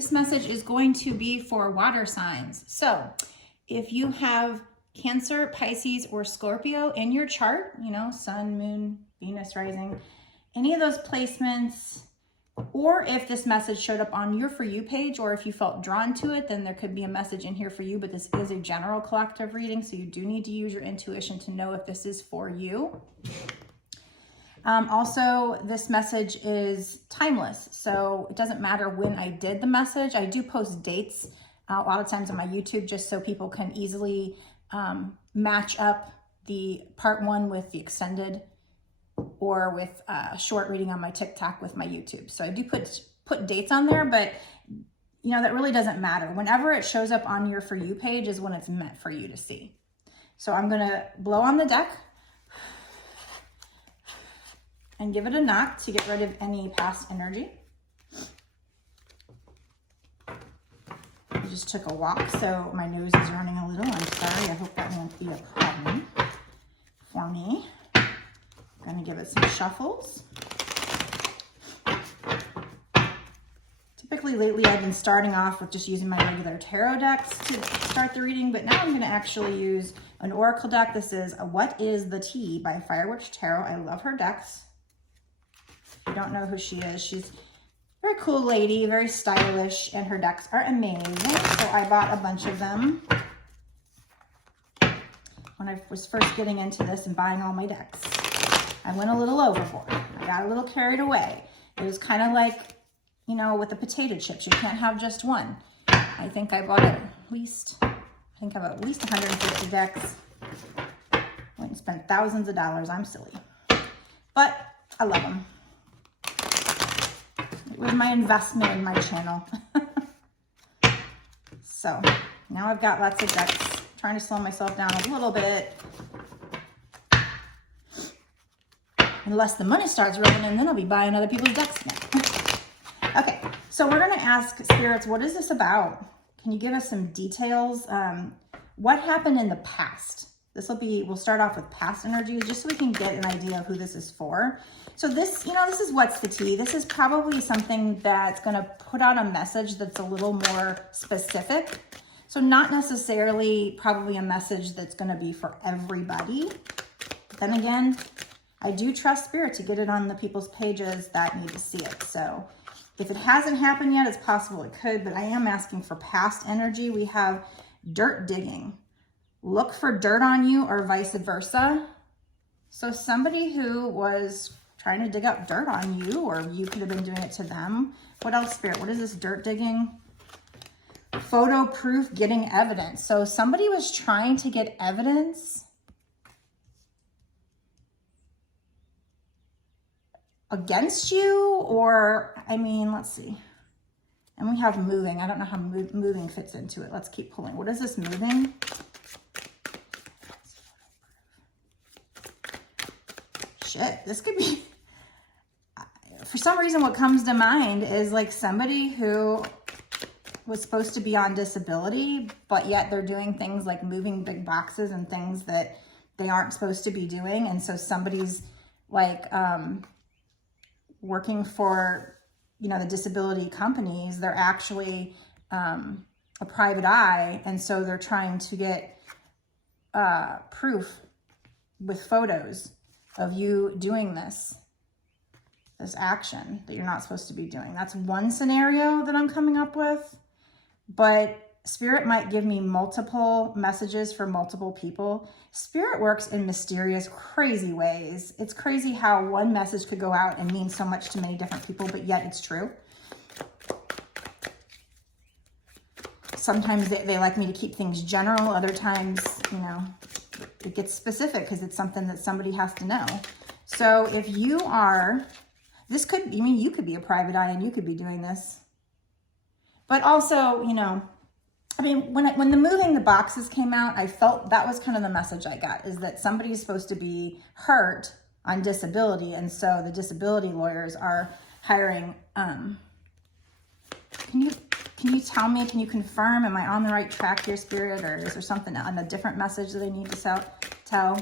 This message is going to be for water signs. So if you have Cancer, Pisces, or Scorpio in your chart, you know, Sun, Moon, Venus rising, any of those placements, or if this message showed up on your For You page, or if you felt drawn to it, then there could be a message in here for you, but this is a general collective reading, so you do need to use your intuition to know if this is for you. Also, this message is timeless, so it doesn't matter when I did the message. I do post dates a lot of times on my YouTube just so people can easily match up the part 1 with the extended, or with a short reading on my TikTok with my YouTube. So I do put dates on there, but you know, that really doesn't matter. Whenever it shows up on your For You page is when it's meant for you to see. So I'm gonna blow on the deck and give it a knock to get rid of any past energy. I just took a walk, so my nose is running a little. I'm sorry, I hope that won't be a problem for me. I'm gonna give it some shuffles. Typically lately I've been starting off with just using my regular tarot decks to start the reading, but now I'm gonna actually use an oracle deck. This is What Is the Tea by Firewitch Tarot. I love her decks. If you don't know who she is, she's a very cool lady, very stylish, and her decks are amazing. So I bought a bunch of them when I was first getting into this and buying all my decks. I went a little overboard. I got a little carried away. It was kind of like, you know, with the potato chips, you can't have just one. I think I bought at least 150 decks. Went and spent thousands of dollars. I'm silly, but I love them. It was my investment in my channel. So now I've got lots of decks. I'm trying to slow myself down a little bit. Unless the money starts rolling in, then I'll be buying other people's decks now. Okay, so we're going to ask spirits, what is this about? Can you give us some details? What happened in the past? We'll start off with past energies just so we can get an idea of who this is for. So this, you know, this is What's the Tea. This is probably something that's going to put out a message that's a little more specific. So not necessarily probably a message that's going to be for everybody. But then again, I do trust spirit to get it on the people's pages that need to see it. So if it hasn't happened yet, it's possible it could, but I am asking for past energy. We have dirt digging. Look for dirt on you, or vice versa. So somebody who was trying to dig up dirt on you, or you could have been doing it to them. What else, spirit? What is this dirt digging? Photo proof, getting evidence. So somebody was trying to get evidence against you, or, I mean, let's see. And we have moving. I don't know how moving fits into it. Let's keep pulling. What is this moving? Shit, this could be, for some reason, what comes to mind is like somebody who was supposed to be on disability, but yet they're doing things like moving big boxes and things that they aren't supposed to be doing. And so somebody's like, working for, you know, the disability companies. They're actually a private eye, and so they're trying to get proof with photos of you doing this action that you're not supposed to be doing. That's one scenario that I'm coming up with, but spirit might give me multiple messages for multiple people. Spirit works in mysterious, crazy ways. It's crazy how one message could go out and mean so much to many different people, but yet it's true. Sometimes they like me to keep things general. Other times, you know, it gets specific because it's something that somebody has to know. So if you are, this could, I mean, you could be a private eye and you could be doing this. But also, you know, I mean, when the moving the boxes came out, I felt that was kind of the message I got, is that somebody's supposed to be hurt on disability. And so the disability lawyers are hiring, can you tell me, can you confirm, am I on the right track here, spirit, or is there something on a different message that I need to tell?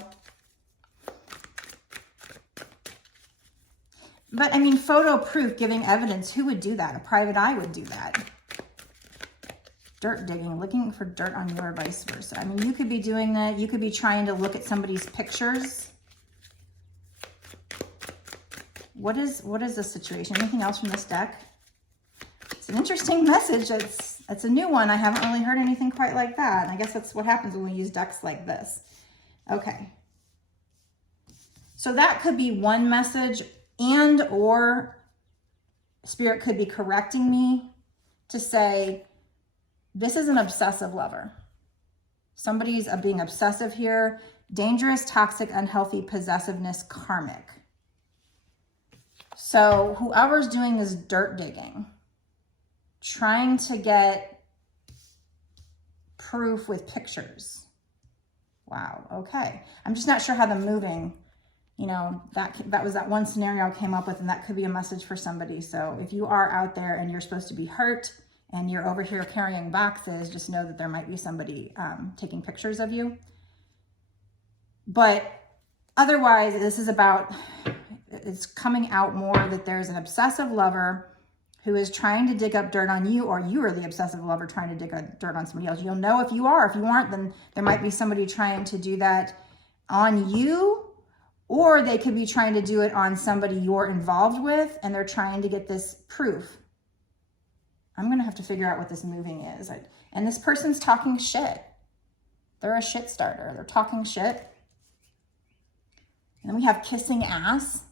But I mean, photo proof, giving evidence, who would do that? A private eye would do that. Dirt digging, looking for dirt on you or vice versa. I mean, you could be doing that. You could be trying to look at somebody's pictures. What is the situation? Anything else from this deck? It's an interesting message. It's a new one. I haven't really heard anything quite like that. And I guess that's what happens when we use decks like this. Okay. So that could be one message, and or Spirit could be correcting me to say, this is an obsessive lover. Somebody's being obsessive here. Dangerous, toxic, unhealthy, possessiveness, karmic. So whoever's doing this dirt digging, trying to get proof with pictures. Wow, okay. I'm just not sure how the moving, you know, that was that one scenario I came up with, and that could be a message for somebody. So if you are out there and you're supposed to be hurt and you're over here carrying boxes, just know that there might be somebody taking pictures of you. But otherwise, this is about, it's coming out more that there's an obsessive lover who is trying to dig up dirt on you, or you are the obsessive lover trying to dig up dirt on somebody else. You'll know if you are. If you aren't, then there might be somebody trying to do that on you, or they could be trying to do it on somebody you're involved with, and they're trying to get this proof. I'm going to have to figure out what this moving is. And this person's talking shit. They're a shit starter. They're talking shit. And then we have kissing ass.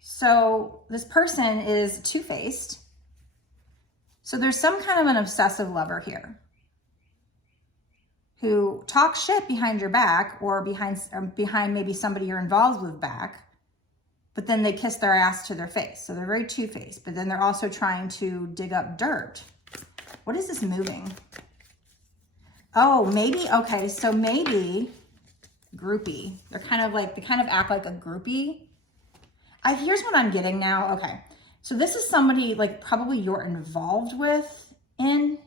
So this person is two-faced. So there's some kind of an obsessive lover here who talks shit behind your back, or behind maybe somebody you're involved with back, but then they kiss their ass to their face. So they're very two-faced, but then they're also trying to dig up dirt. What is this moving? Oh, maybe, okay, so maybe groupie. They're kind of like, they kind of act like a groupie. Here's what I'm getting now. Okay, so this is somebody like probably you're involved with, and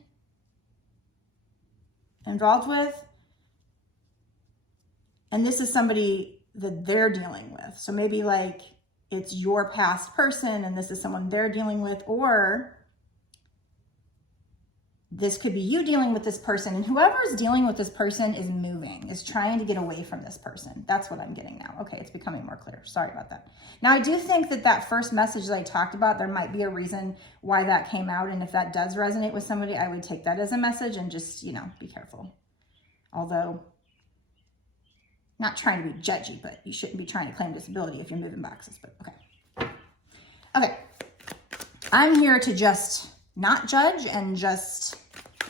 this is somebody that they're dealing with. So maybe like it's your past person and this is someone they're dealing with, or this could be you dealing with this person, and whoever is dealing with this person is moving, is trying to get away from this person. That's what I'm getting now. Okay, it's becoming more clear. Sorry about that. Now, I do think that first message that I talked about, there might be a reason why that came out, and if that does resonate with somebody, I would take that as a message and just, you know, be careful. Although, not trying to be judgy, but you shouldn't be trying to claim disability if you're moving boxes, but okay. Okay, I'm here to just not judge and just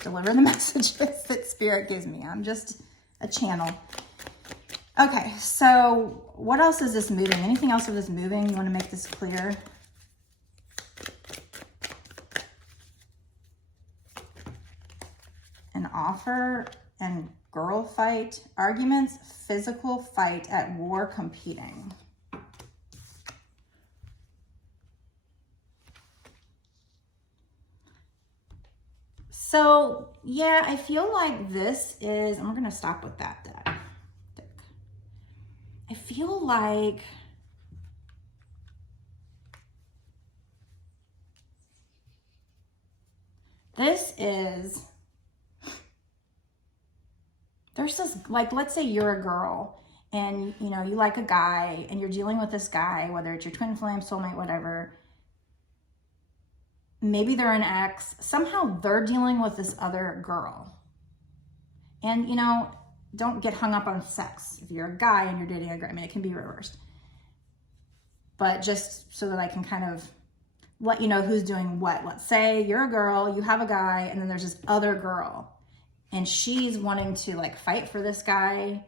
deliver the messages that Spirit gives me. I'm just a channel. Okay, so what else is this moving? Anything else with this moving? You want to make this clear? An offer and girl fight, arguments, physical fight, at war, competing. So, yeah, I feel like this is, and we're going to stop with that deck. I feel like this is, there's this, like, let's say you're a girl and, you know, you like a guy and you're dealing with this guy, whether it's your twin flame, soulmate, whatever. Maybe they're an ex. Somehow they're dealing with this other girl. And, you know, don't get hung up on sex. If you're a guy and you're dating a girl, I mean, it can be reversed. But just so that I can kind of let you know who's doing what. Let's say you're a girl, you have a guy, and then there's this other girl. And she's wanting to, like, fight for this guy.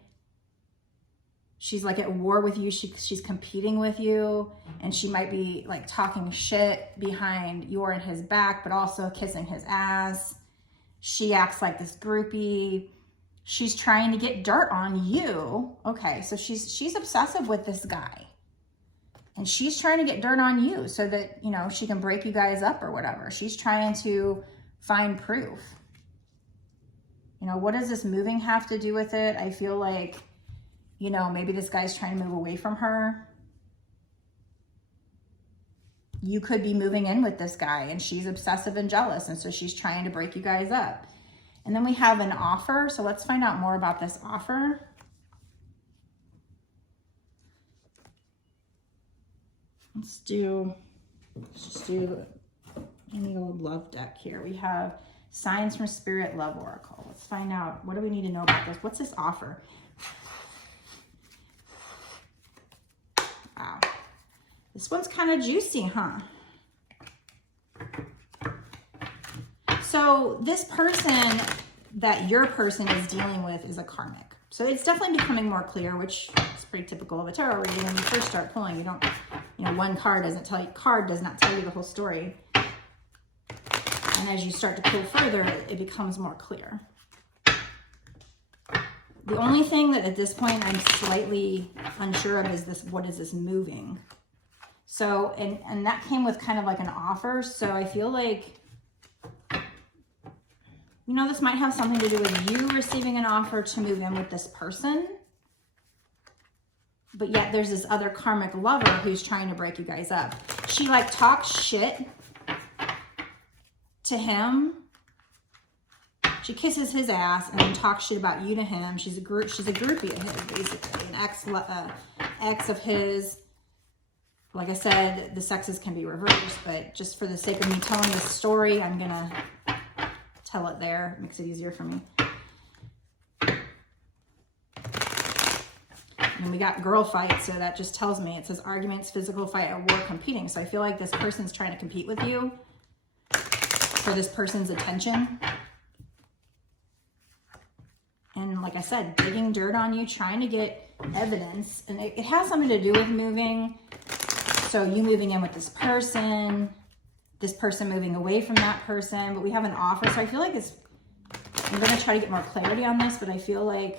She's like at war with you. She's competing with you, and she might be like talking shit behind your and his back, but also kissing his ass. She acts like this groupie. She's trying to get dirt on you. Okay, so she's obsessive with this guy, and she's trying to get dirt on you so that, you know, she can break you guys up or whatever. She's trying to find proof. You know, what does this moving have to do with it? I feel like, you know, maybe this guy's trying to move away from her. you could be moving in with this guy and she's obsessive and jealous. And so she's trying to break you guys up. And then we have an offer. So let's find out more about this offer. Let's just do any old love deck here. We have Signs from Spirit, Love Oracle. Let's find out, what do we need to know about this? What's this offer? Wow. This one's kind of juicy, huh? So this person that your person is dealing with is a karmic. So it's definitely becoming more clear, which is pretty typical of a tarot reading. When you first start pulling, you don't, one card does not tell you the whole story. And as you start to pull further, it becomes more clear. The only thing that at this point I'm slightly unsure of is this, what is this moving? So, and that came with kind of like an offer. So I feel like, this might have something to do with you receiving an offer to move in with this person. But yet there's this other karmic lover who's trying to break you guys up. She like talks shit to him. She kisses his ass and then talks shit about you to him. She's a groupie of his, basically. An ex of his. Like I said, the sexes can be reversed, but just for the sake of me telling this story, I'm going to tell it there. It makes it easier for me. And we got girl fight, so that just tells me, it says arguments, physical fight, at war, competing. So I feel like this person's trying to compete with you for this person's attention. And like I said, digging dirt on you, trying to get evidence. And it has something to do with moving. So you moving in with this person moving away from that person, but we have an offer. So I feel like I'm going to try to get more clarity on this, but I feel like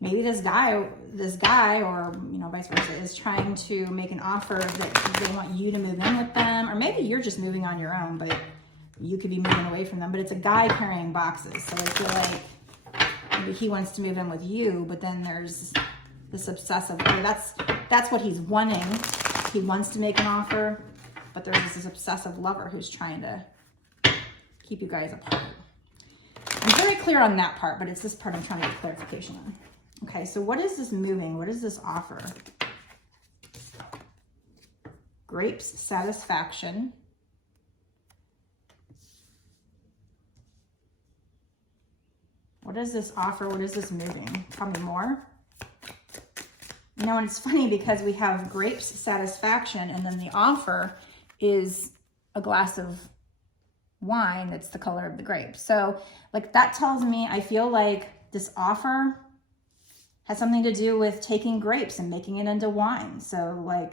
maybe this guy or, vice versa is trying to make an offer that they want you to move in with them, or maybe you're just moving on your own, but you could be moving away from them, but it's a guy carrying boxes. So I feel like maybe he wants to move in with you, but then there's this obsessive, or that's what he's wanting. He wants to make an offer, but there's this obsessive lover who's trying to keep you guys apart. I'm very clear on that part, but it's this part I'm trying to get clarification on. Okay, so what is this moving? What is this offer? Grapes, satisfaction. What is this offer? What is this moving? Tell me more. And it's funny because we have grapes, satisfaction, and then the offer is a glass of wine that's the color of the grape. So like that tells me, I feel like this offer has something to do with taking grapes and making it into wine. So like,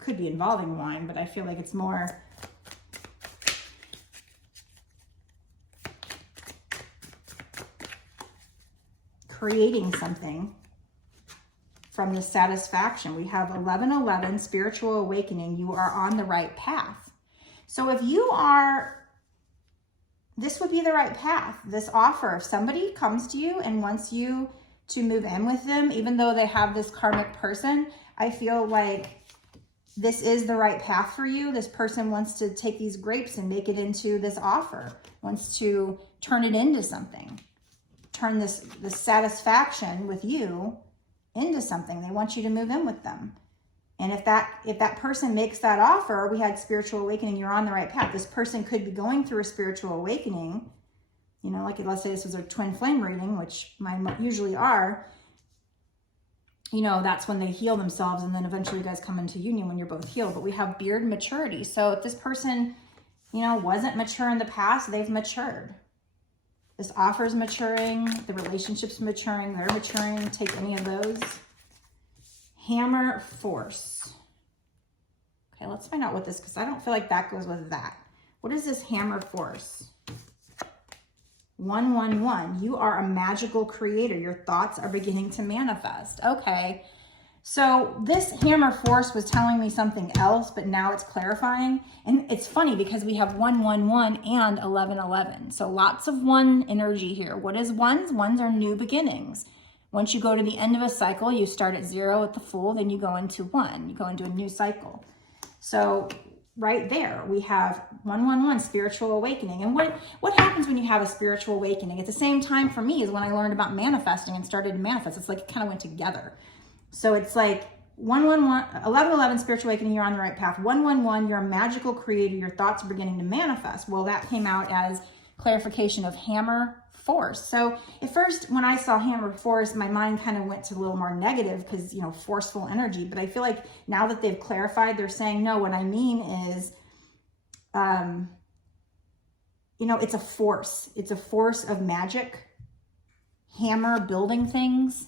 could be involving wine, but I feel like it's more creating something from the satisfaction. We have 11:11, spiritual awakening. You are on the right path. So if you are, this would be the right path. This offer, if somebody comes to you and wants you to move in with them, even though they have this karmic person, I feel like this is the right path for you. This person wants to take these grapes and make it into this offer, wants to turn it into something. Turn this satisfaction with you into something. They want you to move in with them. And if that person makes that offer, we had spiritual awakening, you're on the right path. This person could be going through a spiritual awakening. Like let's say this was a twin flame reading, which mine usually are. That's when they heal themselves, and then eventually you guys come into union when you're both healed. But we have beard maturity. So if this person, wasn't mature in the past, they've matured. This offer is maturing, the relationship's maturing, they're maturing. Take any of those. Hammer, force. Okay, let's find out what this, because I don't feel like that goes with that. What is this hammer, force? 111. You are a magical creator. Your thoughts are beginning to manifest. Okay, So this hammer force was telling me something else, but now it's clarifying. And it's funny because we have 111 and 1111. So lots of one energy here. What is ones? Ones are new beginnings. Once you go to the end of a cycle, you start at 0 at the full, then you go into 1. You go into a new cycle. So right there, we have 111, spiritual awakening. And what happens when you have a spiritual awakening? At the same time for me is when I learned about manifesting and started to manifest. It's like it kind of went together. So it's like 1111, spiritual awakening, you're on the right path. 111, you're a magical creator. Your thoughts are beginning to manifest. Well, that came out as clarification of hammer force. So at first, when I saw hammer force, my mind kind of went to a little more negative because, you know, forceful energy. But I feel like now that they've clarified, they're saying, no, what I mean is, you know, it's a force. It's a force of magic. Hammer, building things.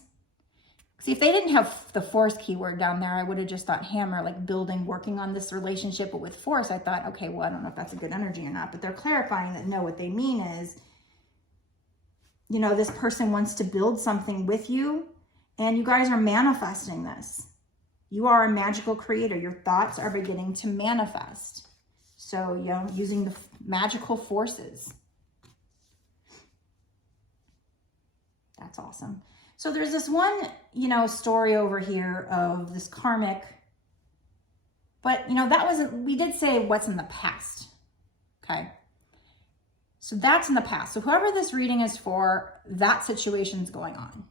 See, if they didn't have the force keyword down there, I would have just thought hammer, like building, working on this relationship. But with force, I thought, okay, well, I don't know if that's a good energy or not. But they're clarifying that, no, what they mean is, you know, this person wants to build something with you, and you guys are manifesting this. You are a magical creator. Your thoughts are beginning to manifest. So, you know, using the magical forces. That's awesome. So there's this one, you know, story over here of this karmic, but, you know, that wasn't, we did say what's in the past, okay? So that's in the past. So whoever this reading is for, that situation's going on.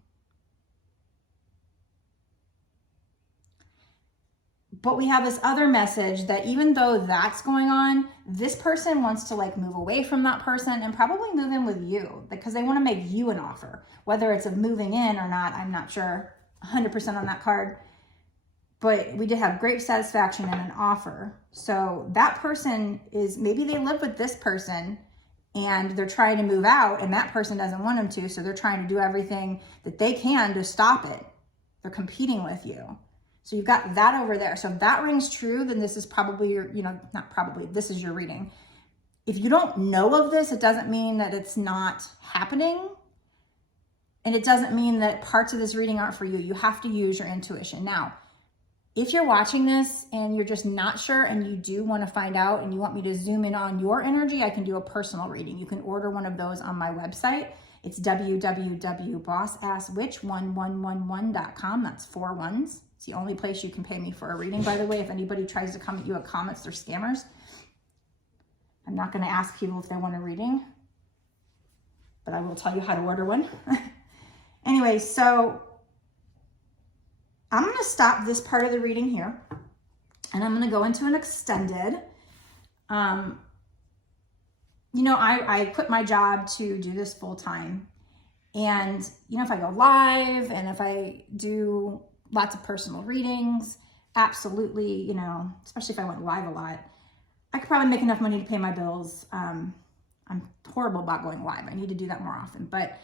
But we have this other message that even though that's going on, this person wants to like move away from that person and probably move in with you because they want to make you an offer. Whether it's of moving in or not, I'm not sure 100% on that card. But we did have great satisfaction and an offer. So that person is, maybe they live with this person and they're trying to move out and that person doesn't want them to. So they're trying to do everything that they can to stop it. They're competing with you. So you've got that over there. So if that rings true, then this is probably your, you know, not probably, this is your reading. If you don't know of this, it doesn't mean that it's not happening. And it doesn't mean that parts of this reading aren't for you. You have to use your intuition. Now, if you're watching this and you're just not sure and you do want to find out and you want me to zoom in on your energy, I can do a personal reading. You can order one of those on my website. It's www.bossasswitch1111.com. That's 4 ones. It's the only place you can pay me for a reading, by the way. If anybody tries to come at you with comments, they're scammers. I'm not going to ask people if they want a reading, but I will tell you how to order one. Anyway, so I'm going to stop this part of the reading here, and I'm going to go into an extended. You know, I quit my job to do this full time, and, you know, if I go live and if I do lots of personal readings, absolutely, you know, especially if I went live a lot, I could probably make enough money to pay my bills. I'm horrible about going live. I need to do that more often. But,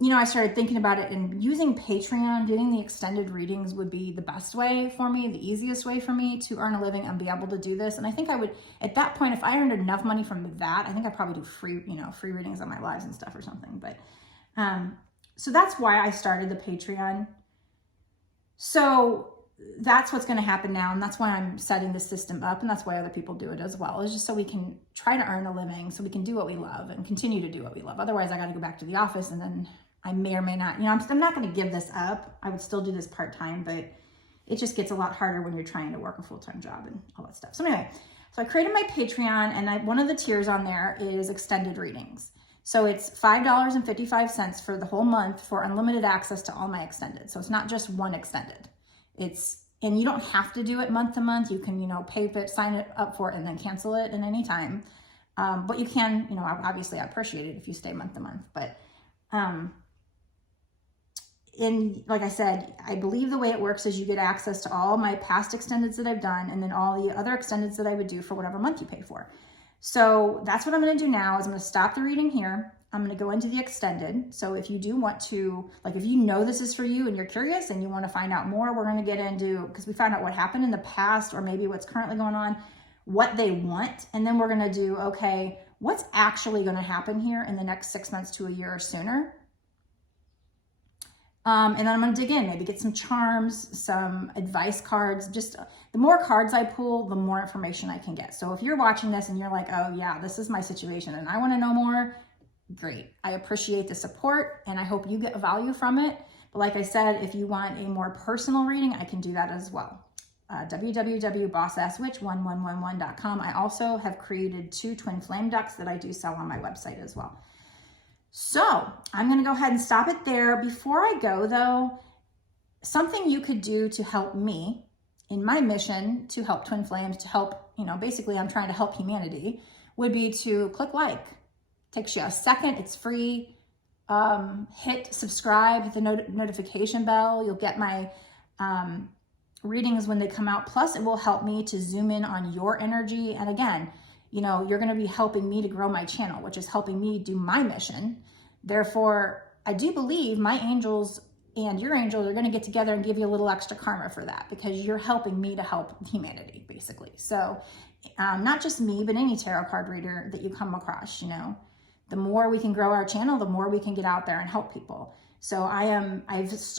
you know, I started thinking about it, and using Patreon, getting the extended readings would be the best way for me, the easiest way for me to earn a living and be able to do this. And I think I would, at that point, if I earned enough money from that, I think I'd probably do free, you know, free readings on my lives and stuff or something. But, so that's why I started the Patreon. So that's what's going to happen now. And that's why I'm setting the system up. And that's why other people do it as well. It's just so we can try to earn a living, so we can do what we love and continue to do what we love. Otherwise, I got to go back to the office, and then I may or may not, you know, I'm not going to give this up. I would still do this part-time, but it just gets a lot harder when you're trying to work a full-time job and all that stuff. So anyway, so I created my Patreon, and one of the tiers on there is extended readings. So it's $5.55 for the whole month for unlimited access to all my extended. So it's not just one extended. And you don't have to do it month to month. You can, you know, pay it, sign it up for it, and then cancel it at any time. But you can, you know, obviously I appreciate it if you stay month to month. But like I said, I believe the way it works is you get access to all my past extendeds that I've done, and then all the other extendeds that I would do for whatever month you pay for. So that's what I'm going to do now is I'm going to stop the reading here. I'm going to go into the extended. So if you do want to, like, if you know this is for you and you're curious and you want to find out more, we're going to get into, because we found out what happened in the past or maybe what's currently going on, what they want. And then we're going to do, okay, what's actually going to happen here in the next 6 months to a year or sooner? And then I'm going to dig in, maybe get some charms, some advice cards. Just the more cards I pull, the more information I can get. So if you're watching this and you're like, oh yeah, this is my situation and I want to know more, great. I appreciate the support and I hope you get value from it. But like I said, if you want a more personal reading, I can do that as well. www.bossasswitch1111.com. I also have created 2 twin flame decks that I do sell on my website as well. So I'm going to go ahead and stop it there. Before I go though, something you could do to help me in my mission to help twin flames, to help, basically I'm trying to help humanity, would be to click like. Takes you a second, it's free. Hit subscribe, hit the notification bell. You'll get my readings when they come out. Plus it will help me to zoom in on your energy. And again, you're going to be helping me to grow my channel, which is helping me do my mission. Therefore, I do believe my angels and your angels are going to get together and give you a little extra karma for that, because you're helping me to help humanity, basically. So not just me, but any tarot card reader that you come across, the more we can grow our channel, the more we can get out there and help people. So I've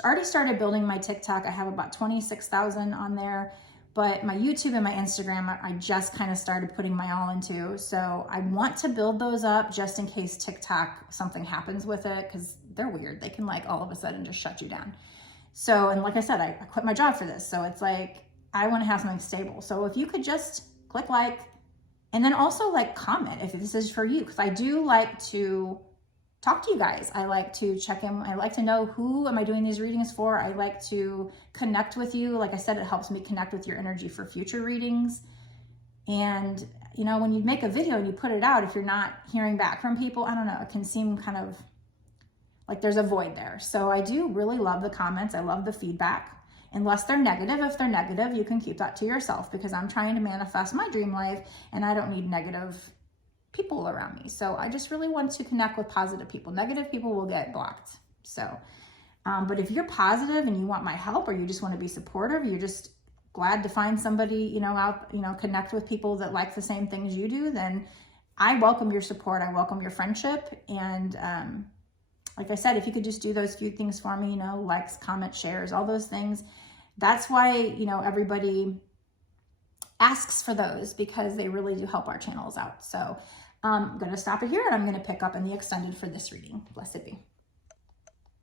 already started building my TikTok. I have about 26,000 on there. But my YouTube and my Instagram, I just kind of started putting my all into. So I want to build those up just in case TikTok, something happens with it, because they're weird. They can all of a sudden just shut you down. So, and like I said, I quit my job for this. So it's like, I want to have something stable. So if you could just click like, and then also comment if this is for you, because I do like to talk to you guys. I like to check in. I like to know who am I doing these readings for. I like to connect with you. Like I said, it helps me connect with your energy for future readings. And, when you make a video and you put it out, if you're not hearing back from people, I don't know, it can seem kind of like there's a void there. So I do really love the comments. I love the feedback. Unless they're negative. If they're negative, you can keep that to yourself, because I'm trying to manifest my dream life and I don't need negative people around me. So I just really want to connect with positive people. Negative people will get blocked. So, but if you're positive and you want my help, or you just want to be supportive, you're just glad to find somebody, out, connect with people that like the same things you do, then I welcome your support. I welcome your friendship. And, like I said, if you could just do those few things for me, likes, comments, shares, all those things. That's why, everybody asks for those, because they really do help our channels out. So I'm going to stop it here and I'm going to pick up in the extended for this reading. Blessed be.